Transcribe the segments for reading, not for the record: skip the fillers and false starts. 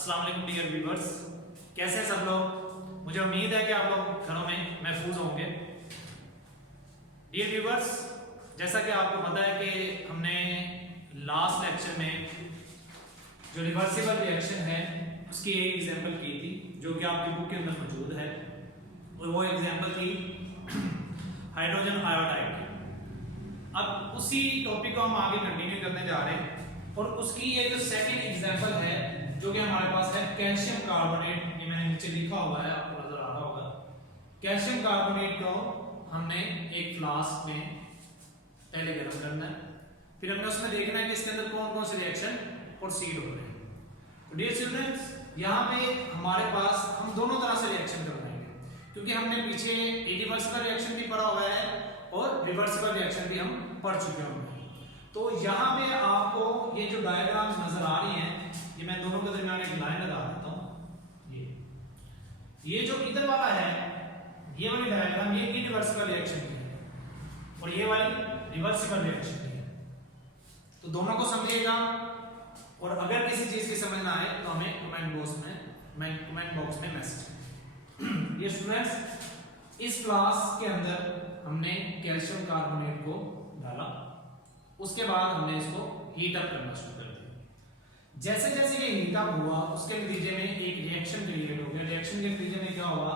अस्सलाम वालेकुम dear viewers, कैसे हैं सब लोग। मुझे उम्मीद है कि आप लोग घरों में महफूज होंगे। डियर व्यूअर्स, जैसा कि आपको पता है कि हमने लास्ट लेक्चर में जो रिवर्सिबल रिएक्शन है उसकी एक एग्जांपल की थी जो कि आपकी बुक के अंदर मौजूद है, और वो एग्जांपल थी हाइड्रोजन आयोडाइड की। अब उसी टॉपिक को हम आगे कंटिन्यू करने जा रहे हैं, और उसकी ये जो सेकंड एग्जांपल है जो कि हमारे पास है कैल्शियम कार्बोनेट। ये मैंने नीचे लिखा हुआ है, आपको नजर आ रहा होगा। कैल्शियम कार्बोनेट को हमने एक फ्लास्क में पहले गर्म करना है, फिर हमने उसमें देखना है कि इसके अंदर कौन कौन से रिएक्शन प्रोसीड हो रहे हैं। तो डियर स्टूडेंट्स, यहाँ पे हमारे पास हम दोनों तरह से रिएक्शन करवाएंगे, क्योंकि हमने पीछे इरिवर्सिबल रिएक्शन भी पढ़ा हुआ है और रिवर्सिबल रिएक्शन भी हम पढ़ चुके होंगे। तो यहाँ पे आपको ये जो डायग्राम्स नजर आ रही हैं, ये मैं दोनों के दरमियान एक लाइन लगा देता हूँ। ये जो इधर वाला है, ये वाली डायग्राम, ये इरिवर्सिबल रिएक्शन की है, और ये वाली रिवर्सिबल रिएक्शन की है। तो दोनों को समझिएगा, और अगर किसी चीज की समझ ना आए तो हमें कमेंट बॉक्स में मैसेज। ये स्टूडेंट्स, इस क्लास के अंदर हमने कैल्शियम कार्बोनेट को डाला, उसके बाद हमने इसको हीट अप करना शुरू कर दिया। जैसे जैसे ये हीट अप हुआ, उसके नतीजे में एक रिएक्शन क्रिएट हो गया। रिएक्शन के नतीजे में क्या हुआ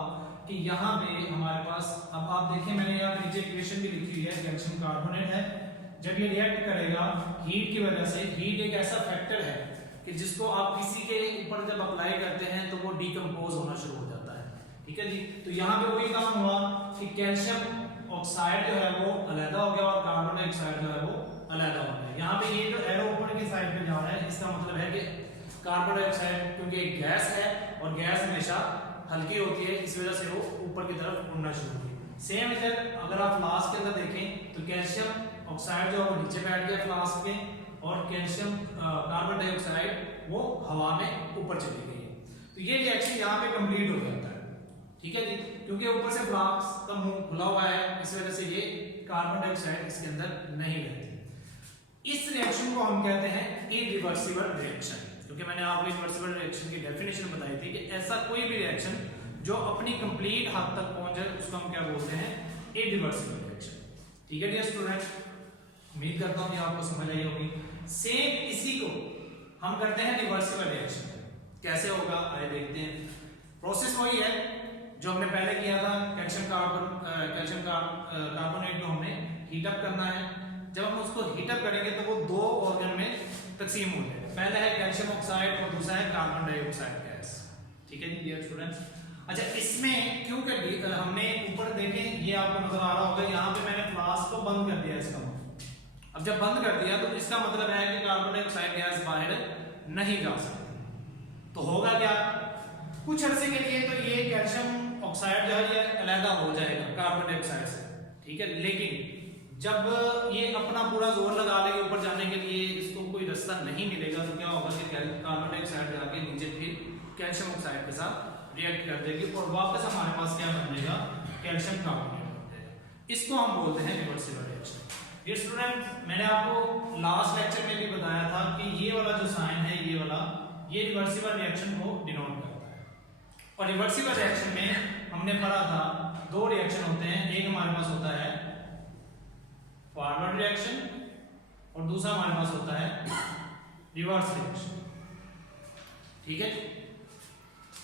कि यहाँ पे हमारे पास, अब आप देखें मैंने यहाँ नीचे इक्वेशन भी लिखी हुई है, कैल्शियम कार्बोनेट है। जब ये रिएक्ट करेगा हीट की वजह से, हीट एक ऐसा फैक्टर है कि जिसको आप किसी के ऊपर जब अप्लाई करते हैं तो वो डिकम्पोज होना शुरू हो जाता है। ठीक है जी। तो यहाँ पे वही काम हुआ कि कैल्शियम ऑक्साइड जो है वो अलग हो गया और कार्बन डाइऑक्साइड जो है वो अलग हो गया। यहाँ पे ये जो एरो ऊपर की साइड पे जा रहा है, इसका मतलब है कि कार्बन डाइऑक्साइड क्योंकि एक गैस है और गैस हमेशा हल्की होती है, इस वजह से वो ऊपर की तरफ उड़ना शुरू हुई। सेम इधर अगर आप फ्लास्क के अंदर देखें तो कैल्शियम ऑक्साइड जो है वो नीचे बैठ गया फ्लास्क में, और कैल्शियम कार्बन डाइऑक्साइड वो हवा में ऊपर चली गई। तो ये रिएक्शन यहाँ पे कंप्लीट हो जाता है। ठीक है जी, क्योंकि ऊपर से फ्लास्क का मुंह खुला हुआ है, इस वजह से ये कार्बन डाइऑक्साइड इसके अंदर नहीं रहती। इस रिएक्शन को हम कहते हैं इरिवर्सिबल रिएक्शन, क्योंकि मैंने आपको इरिवर्सिबल रिएक्शन की डेफिनेशन बताई थी कि ऐसा कोई भी रिएक्शन जो अपनी कंप्लीट हद तक पहुंच जाए उसको हम क्या बोलते हैं, इरिवर्सिबल रिएक्शन। ठीक है डियर स्टूडेंट, उम्मीद करता हूं कि आपको समझ आई होगी। सेम इसी को हम करते हैं रिवर्सिबल रिएक्शन। कैसे होगा आइए देखते हैं। प्रोसेस वही है जो हमने पहले किया था। कैल्शियम कार्बोनेट को हमने हीट अप करना है। जब हम उसको हीट अप करेंगे तो वो दो ऑर्गन में तकसीम हो जाएगा। पहला है कैल्शियम ऑक्साइड और दूसरा है कार्बन डाइऑक्साइड गैस। ठीक है जी डियर स्टूडेंट्स। अच्छा, इसमें क्योंकि हमने ऊपर देखें, ये आपको नजर आ रहा होगा, यहाँ पे मैंने फ्लास्क को बंद कर दिया इसका। अब जब बंद कर दिया तो इसका मतलब है कि कार्बन डाइऑक्साइड गैस बाहर नहीं जा सकती। तो होगा क्या, कुछ अरसे के लिए तो ये कैल्शियम ऑक्साइड जो है ये अलग हो जाएगा कार्बन डाइऑक्साइड से। ठीक है, लेकिन जब ये अपना पूरा जोर लगा लेगा ऊपर जाने के लिए, इसको कोई रास्ता नहीं मिलेगा, तो क्या होगा कि कार्बन डाइऑक्साइड जाके नीचे फिर कैल्शियम ऑक्साइड के साथ रिएक्ट कर देगी और वापस हमारे पास क्या बनेगा, कैल्शियम कार्बोनेट बन जाएगा। इसको हम बोलते हैं रिवर्सिबल रिएक्शन। डियर स्टूडेंट, मैंने आपको लास्ट लेक्चर में भी बताया था कि ये वाला जो साइन है, ये वाला, ये रिवर्सिबल रिएक्शन को डिनोट करता है। और रिवर्सिबल रिएक्शन में हमने पढ़ा था दो रिएक्शन होते हैं। एक हमारे पास होता है फॉरवर्ड रिएक्शन और दूसरा हमारे पास होता है रिवर्स रिएक्शन। ठीक है,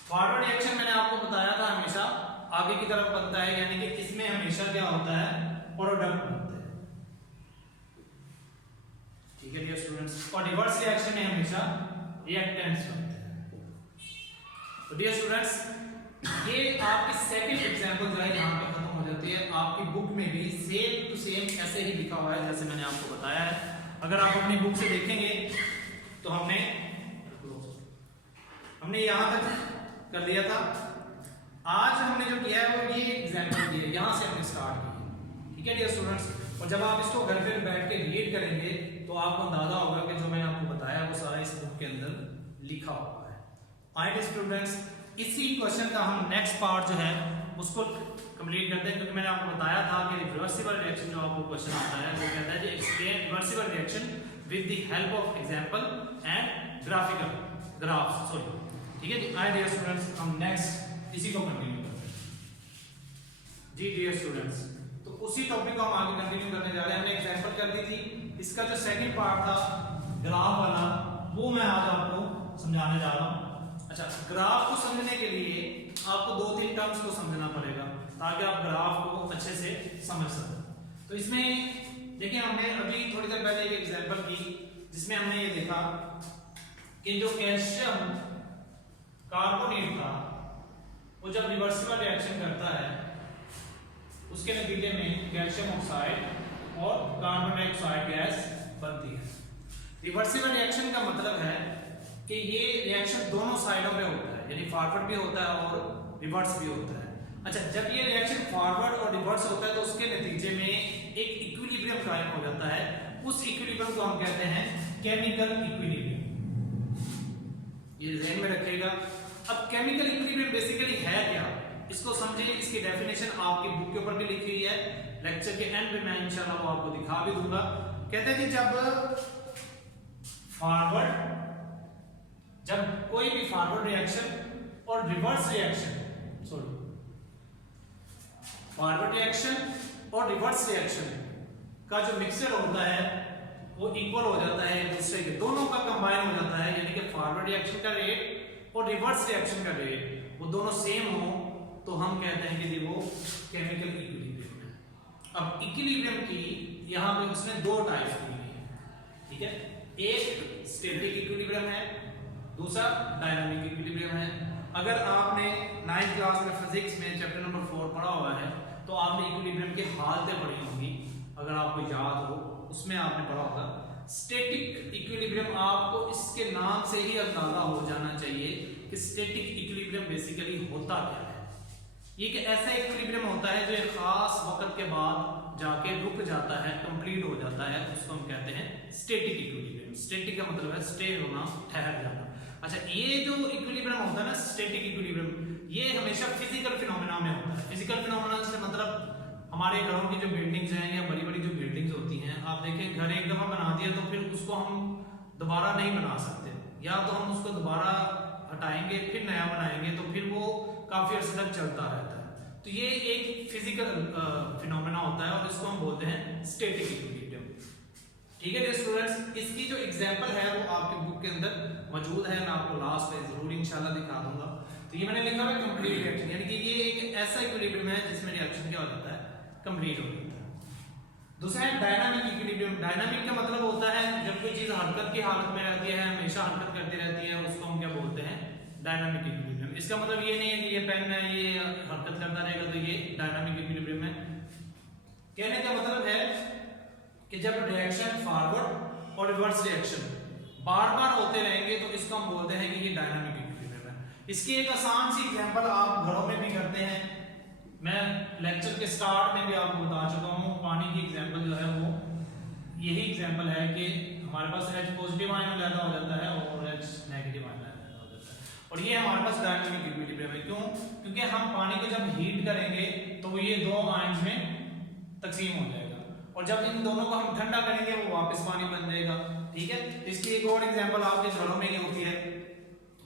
फॉरवर्ड रिएक्शन मैंने आपको बताया था हमेशा आगे की तरफ बनता है, यानी कि इसमें हमेशा क्या होता है, प्रोडक्ट बनता है। ठीक है डियर स्टूडेंट्स, और रिवर्स रिएक्शन में हमेशा रिएक्टेंट्स बनते हैं। तो डियर स्टूडेंट्स, ये आपकी सेकंड एग्जांपल जो है यहाँ पे खत्म हो जाती है। आपकी बुक में भी सेम टू सेम ऐसे ही लिखा हुआ है जैसे मैंने आपको बताया है। अगर आप अपनी बुक से देखेंगे तो हमने यहाँ तक कर लिया था। आज हमने जो किया है वो ये एग्जांपल दिया है, यहाँ से हमने स्टार्ट किया। ठीक है डियर स्टूडेंट्स, और जब आप इसको घर पे बैठ के रीड करेंगे तो आपको अंदाजा होगा कि जो मैंने आपको बताया वो सारा इस बुक के अंदर लिखा हुआ है। आइए स्टूडेंट्स, इसी क्वेश्चन का हम नेक्स्ट पार्ट जो है उसको कंप्लीट करते हैं, क्योंकि मैंने आपको बताया था कि रिवर्सिबल रिएक्शन जो आपको क्वेश्चन आता है वो कहता है कि explain reversible reaction with the help of example and graphs. ठीक है जी। आए डियर स्टूडेंट्स, हम नेक्स्ट इसी को कंटिन्यू करते हैं जी। डियर स्टूडेंट्स, तो उसी टॉपिक को हम आगे कंटिन्यू करने जा रहे हैं। हमने एग्जांपल कर दी थी, इसका जो सेकंड पार्ट था ग्राफ वाला, वो मैं आज आपको समझाने जा रहा हूं। अच्छा, ग्राफ को समझने के लिए आपको 2-3 टर्म्स को समझना पड़ेगा ताकि आप ग्राफ को अच्छे से समझ सकें। तो इसमें देखिए, हमने अभी थोड़ी देर पहले एक एग्जांपल की जिसमें हमने ये देखा कि जो कैल्शियम कार्बोनेट था वो जब रिवर्सिबल रिएक्शन करता है उसके नतीजे में कैल्शियम ऑक्साइड और कार्बन डाइऑक्साइड गैस बनती है। रिवर्सिबल रिएक्शन का मतलब है कि ये रिएक्शन दोनों साइडों पे होता है, यानी फॉरवर्ड भी होता है और रिवर्स भी होता है। अच्छा, जब ये रिएक्शन फॉरवर्ड और रिवर्स होता है तो उसके नतीजे में एक इक्विलिब्रियम कायम हो जाता है। उस इक्विलिब्रियम को हम कहते हैं केमिकल इक्विलिब्रियम। ये ध्यान में रखिएगा। अब केमिकल इक्विलिब्रियम बेसिकली है क्या, इसको समझिए। इसकी डेफिनेशन आपकी बुक के ऊपर भी लिखी हुई है, लेक्चर के एंड में मैं इंशाल्लाह वो आपको दिखा भी दूंगा। कहते हैं कि जब कोई भी फॉरवर्ड रिएक्शन और रिवर्स रिएक्शन, फॉरवर्ड रिएक्शन और रिवर्स रिएक्शन का जो मिक्सचर होता है वो इक्वल हो जाता है एक दूसरे के, दोनों का कंबाइन हो जाता है, यानी कि फॉरवर्ड रिएक्शन का रेट और रिवर्स रिएक्शन का रेट वो दोनों सेम हो तो हम कहते हैं कि वो केमिकल इक्विलिब्रियम है। अब इक्विलिब्रियम की यहां पे उसमें 2 टाइप्स दी हुई है, ठीक है। एक स्टैटिक इक्विलिब्रियम है, दूसरा डायनामिक इक्विलिब्रियम है। अगर आपने 9th क्लास में फिजिक्स में चैप्टर नंबर 4 पढ़ा हुआ है तो आपने इक्विलिब्रियम की हालतें पढ़ी होंगी, अगर आपको याद हो उसमें आपने पढ़ा होगा। स्टैटिक इक्विलिब्रियम आपको इसके नाम से ही अंदाजा हो जाना चाहिए कि स्टैटिक इक्विलिब्रियम बेसिकली होता क्या है। ये एक ऐसा इक्विलिब्रियम होता है जो एक खास वक्त के बाद जाके रुक जाता है, कंप्लीट हो जाता है, उसको हम कहते हैं स्टैटिक इक्विलिब्रियम। स्टैटिक का मतलब है स्टे होना, ठहर जाना। अच्छा, ये जो इक्विलिब्रियम होता है ना, स्टैटिक इक्विलिब्रियम, ये हमेशा फिजिकल फिनोमेना में होता है। फिजिकल फिनोमेना से मतलब हमारे घरों की जो बिल्डिंग्स हैं या बड़ी बड़ी जो बिल्डिंग्स होती हैं, आप देखें घर एक दफा बना दिया तो फिर उसको हम दोबारा नहीं बना सकते, या तो हम उसको दोबारा हटाएंगे फिर नया बनाएंगे तो फिर वो काफी अर्से तक चलता रहता है। तो ये एक फिजिकल फिनोमेना होता है और इसको हम बोलते हैं स्टैटिक इक्विलिब्रियम। ठीक है स्टूडेंट्स, इसकी जो एग्जांपल है वो आपके बुक के अंदर मौजूद है, मैं आपको लास्ट में जरूर इंशाल्लाह दिखा दूंगा। तो ये मैंने लिखा है कंप्लीट रिएक्शन, यानी कि ये एक ऐसा इक्विलिब्रियम है जिसमें रिएक्शन क्या हो जाता है, कंप्लीट हो जाता है। दूसरा है डायनामिक इक्विलिब्रियम। डायनामिक का मतलब होता है जब कोई चीज हरकत की हालत में रहती है, हमेशा हरकत करती रहती है, उसको हम क्या बोलते हैं, डायनामिक इक्विलिब्रियम। इसका मतलब ये नहीं है कि ये पेन है ये हरकत करता रहेगा तो ये डायनामिक इक्विलिब्रियम है। कहने का मतलब है कि जब रिएक्शन फॉरवर्ड और रिवर्स रिएक्शन बार बार होते रहेंगे तो इसको हम बोलते हैं कि ये डायनामिक इक्विलिब्रियम है। इसकी एक आसान सी एग्जांपल आप घरों में भी करते हैं, मैं लेक्चर के स्टार्ट में भी आपको बता चुका हूं। पानी की एग्जांपल जो है वो यही एग्जांपल है कि हमारे पास H पॉजिटिव आयन पैदा हो जाता है और H नेगेटिव आयन पैदा हो जाता है, और ये हमारे पास डायनामिक इक्विलिब्रियम है। क्यों? क्योंकि हम पानी को जब हीट करेंगे तो ये 2 आयन्स में तकसीम हो जाएगा, और जब इन दोनों को हम ठंडा करेंगे वो वापस पानी बन जाएगा। ठीक है, इसकी एक और एग्जांपल आपके घरों में ये होती है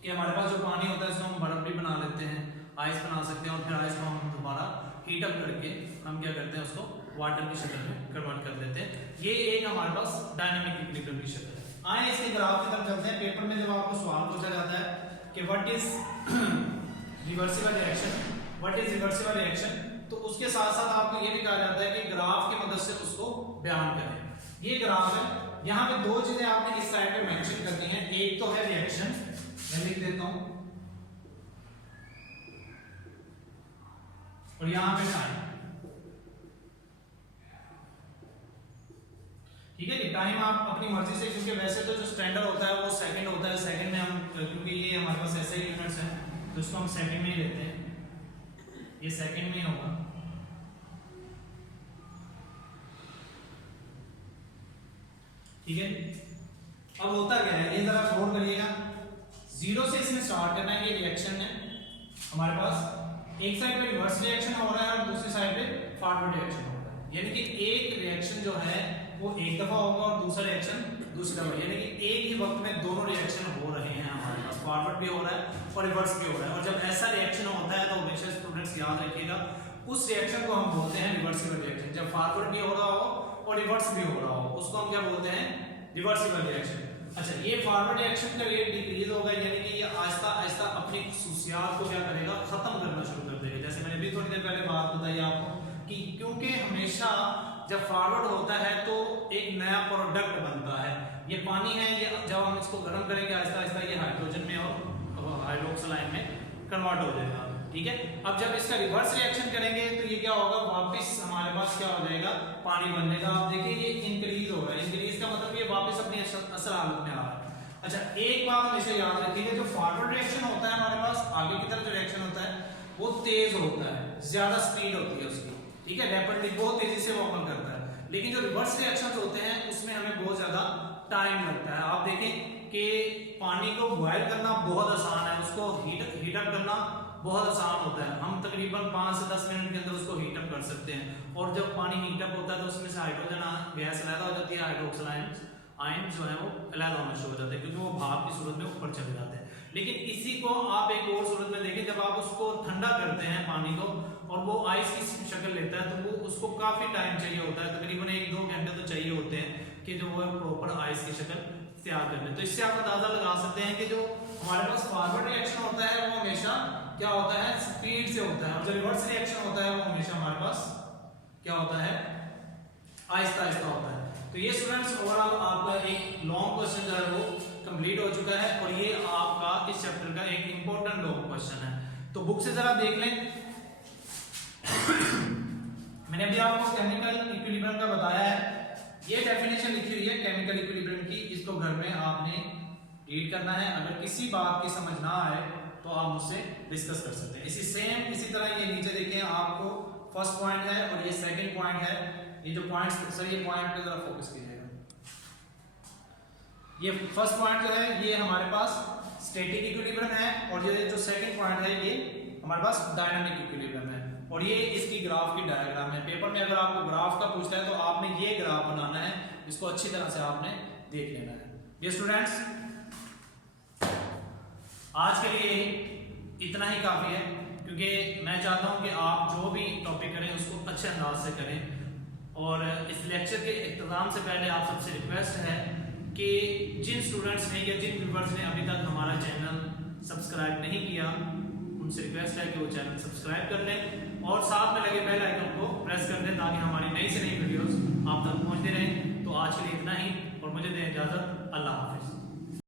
कि हमारे पास जो पानी होता है उसको हम बर्फ भी बना लेते हैं, आइस बना सकते हैं, और फिर आइस को हम दोबारा हीट अप करके हम क्या करते हैं, उसको वाटर की शक्ल में कन्वर्ट कर देते हैं। ये एक हमारे पास डायनामिक इक्विलिब्रियम की शक्ल है। आए इसके ग्राफ की तरफ चलते हैं। पेपर में जब आपको सवाल पूछा जाता है कि what is reversible reaction, what is reversible reaction, तो उसके साथ साथ आपको ये भी कहा जाता है कि ग्राफ की मदद से उसको बयान करें। ये ग्राफ है, यहाँ पे 2 चीजें आपने इस साइड पे मेंशन करनी है। एक तो है रिएक्शन, मैं लिख देता हूं, और यहां पे टाइम। ठीक है जी, टाइम आप अपनी मर्जी से, क्योंकि वैसे तो जो स्टैंडर्ड होता है वो सेकंड होता है, सेकंड में हम, क्योंकि ये हमारे पास ऐसे ही यूनिट्स हैं तो इसको हम सेकंड में ही लेते हैं, ये सेकंड में ही होगा। ठीक है, अब होता क्या है, ये जरा गौर करिएगा। 0 से इसमें स्टार्ट करना है, ये रिएक्शन है हमारे पास, एक साइड पे रिवर्स रिएक्शन हो रहा है और दूसरी साइड पे फॉरवर्ड रिएक्शन हो रहा है। यानी कि एक रिएक्शन जो है वो एक दफा होगा और दूसरा रिएक्शन दूसरी दफा, यानी कि एक ही वक्त में दोनों रिएक्शन हो रहे हैं हमारे पास, फॉरवर्ड भी हो रहा है और रिवर्स भी हो रहा है। और जब ऐसा रिएक्शन होता है तो हमेशा स्टूडेंट्स याद रखिएगा उस रिएक्शन को हम बोलते हैं रिवर्सिबल रिएक्शन। जब फॉरवर्ड भी हो रहा हो और रिवर्स भी हो रहा हो उसको हम क्या बोलते हैं, रिवर्सिबल रिएक्शन। अच्छा, ये फॉरवर्ड रिएक्शन का रेट डिक्रीज होगा, यानी कि ये आहिस्ता आहिस्ता अपनी खसूसियात को क्या करेगा, खत्म करना शुरू कर देगा। जैसे मैंने भी थोड़ी देर पहले बात बताई आपको कि क्योंकि हमेशा जब फॉरवर्ड होता है तो एक नया प्रोडक्ट बनता है। ये पानी है, ये जब हम इसको गर्म करेंगे आहिस्ता आहिस्ता ये हाइड्रोजन में और हाइड्रोक्साइड में कन्वर्ट हो जाएगा, ठीक है। अब जब इसका रिवर्स रिएक्शन करेंगे तो ये क्या होगा, वापस हमारे पास क्या हो जाएगा, पानी बनने का। आप देखिए ये इंक्रीज हो रहा है, इंक्रीज का मतलब ये वापस अपनी असल हालत में आ रहा है। अच्छा, एक बात हमेशा याद रखिएगा, जो फॉरवर्ड रिएक्शन होता है हमारे पास, आगे की तरफ जो रिएक्शन होता है वो तेज होता है, ज्यादा स्पीड होती है उसकी, ठीक है, रैपिडली बहुत तेजी से वो अमल करता है। लेकिन जो रिवर्स रिएक्शन होते हैं उसमें हमें बहुत ज्यादा टाइम लगता है। आप देखें कि पानी को बॉयल करना बहुत आसान है, उसको हीट अप करना बहुत आसान होता है। हम तकरीबन 5 से 10 मिनट के अंदर उसको हीट अप कर सकते हैं। और जब पानी हीट अप होता है तो उसमें से हाइड्रोजन गैस अलग हो जाती है, हाइड्रोक्साइड आयन जो है वो अलग होना शुरू हो जाते हैं, क्योंकि वो भाप की सूरत में ऊपर चले जाते हैं। लेकिन इसी को आप एक और सूरत में देखें, जब आप उसको ठंडा करते हैं पानी को और वो आइस की शक्ल लेता है तो वो उसको काफी टाइम चाहिए होता है, तकरीबन 1-2 घंटे तो चाहिए होते हैं कि जो वो प्रॉपर आइस की शक्ल तैयार कर ले। तो इससे आप अंदाजा लगा सकते हैं कि जो हमारे पास फॉरवर्ड रिएक्शन होता है वो हमेशा क्या होता है, स्पीड से होता है, और जो रिवर्स रिएक्शन होता है वो हमेशा हमारे पास क्या होता है, आहिस्ता आहिस्ता होता है। तो ये स्टूडेंट्स ओवरऑल आपका एक लॉन्ग क्वेश्चन जो है वो कंप्लीट हो चुका है और ये आपका इस चैप्टर का एक इंपॉर्टेंट लॉन्ग क्वेश्चन है। तो बुक से जरा देख लें। मैंने अभी आपको केमिकल इक्विलिब्रियम का बताया है, ये डेफिनेशन लिखी हुई है केमिकल इक्विलिब्रियम की, इसको घर में आपने रीड करना है। अगर किसी बात की समझ ना आए तो आप मुझसे डिस्कस कर सकते हैं। इसी तरह ये नीचे देखें, आपको फर्स्ट पॉइंट है और ये सेकंड पॉइंट है। ये जो पॉइंट्स, सर ये पॉइंट पे जरा फोकस कीजिएगा। ये फर्स्ट पॉइंट जो है ये हमारे पास स्टैटिक इक्विलिब्रियम है और ये जो सेकंड पॉइंट है ये हमारे पास डायनामिक इक्विलिब्रियम है और ये इसकी ग्राफ की डायग्राम है। पेपर में अगर आपको ग्राफ का पूछता है तो आपने ये ग्राफ बनाना है, इसको अच्छी तरह से आपने देख लेना है। ये स्टूडेंट्स आज के लिए इतना ही काफी है, क्योंकि मैं चाहता हूं कि आप जो भी टॉपिक करें उसको अच्छे अंदाज से करें। और इस लेक्चर के इख्तिताम से पहले आप सबसे रिक्वेस्ट है कि जिन स्टूडेंट्स ने या जिन व्यूअर्स ने अभी तक हमारा चैनल सब्सक्राइब नहीं किया, उनसे रिक्वेस्ट है कि वो चैनल सब्सक्राइब कर लें और साथ में लगे बेल आइकन को प्रेस कर दें ताकि हमारी नई से नई वीडियोस आप तक पहुंचते रहें। तो आज के लिए इतना ही और मुझे दें इजाजत।